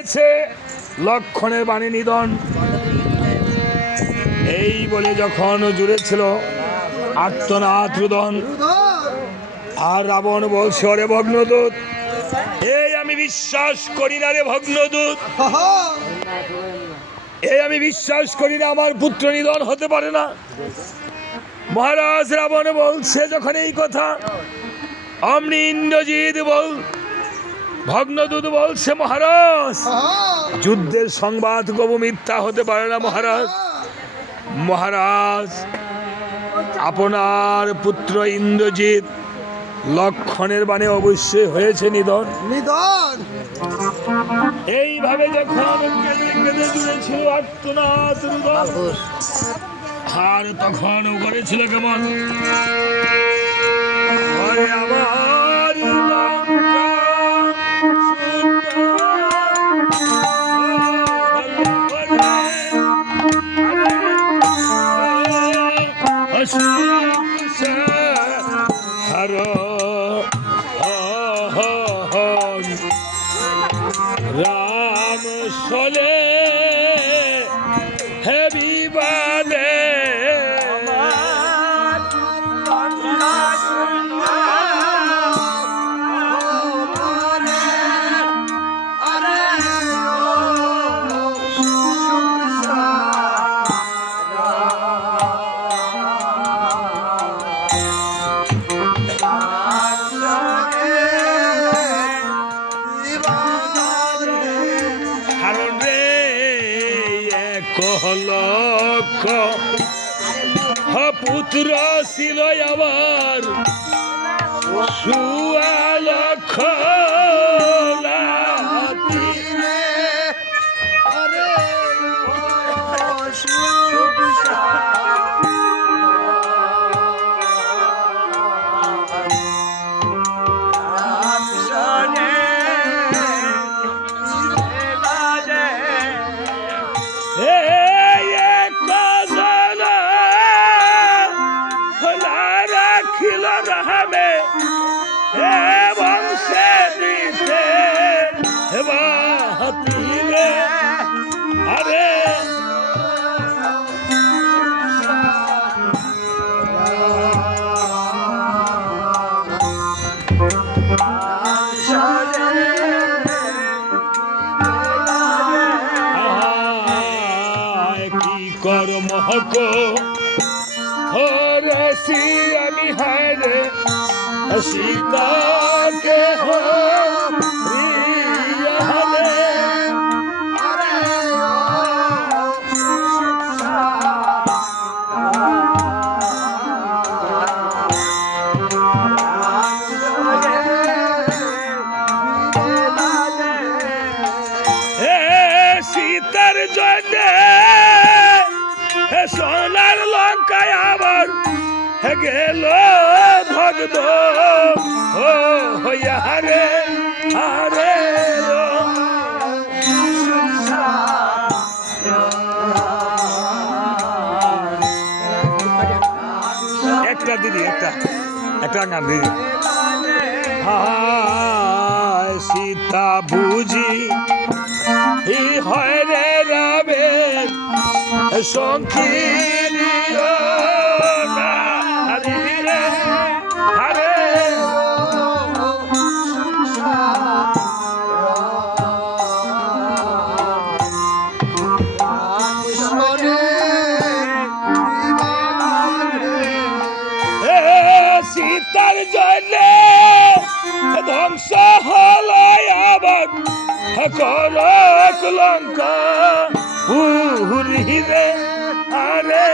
হয়েছে লক্ষণের বাণী নিধন। এই বলে যখন জুড়ে ছিল আত্মনাথ রুদন, আর রাবণ বলছে, ওরে ভগ্নদূত, এই আমি বিশ্বাস করি না রে ভগ্নদূত। এই আমি বিশ্বাস করি না, আমার পুত্র নিধন হতে পারে না। মহারাজ রাবণ বলছে যখন এই কথা, অমনি ইন্দ্রজিৎ বল ভগ্নদূত বলছে মহারাজ যুদ্ধের সংবাদ কবু মিথ্যা হতে পারে না মহারাজ। মহারাজ আপনার পুত্র ইন্দ্রজিৎ লক্ষণের বাণে অবশ্যই হয়েছে নিধন। নিধন। এইভাবে যখন আত্মনাথ আর তখন করেছিল কেমন? রাম সলে লক্ষ হ পুত্র ছিল আমার। সুয়া আরে নাতি। এই দিতে হে বাতিলে আরে। আয় কি কর্ম হক হরসি আমি হারে সীতাকে হরে। সীতার জন্য গেল ভগদ হইয়া রে। একটা দিদি, একটা একটা গান দিদি। সীতা বুঝি, ই হয় রে কর লঙ্কা হুর হিরে আরে।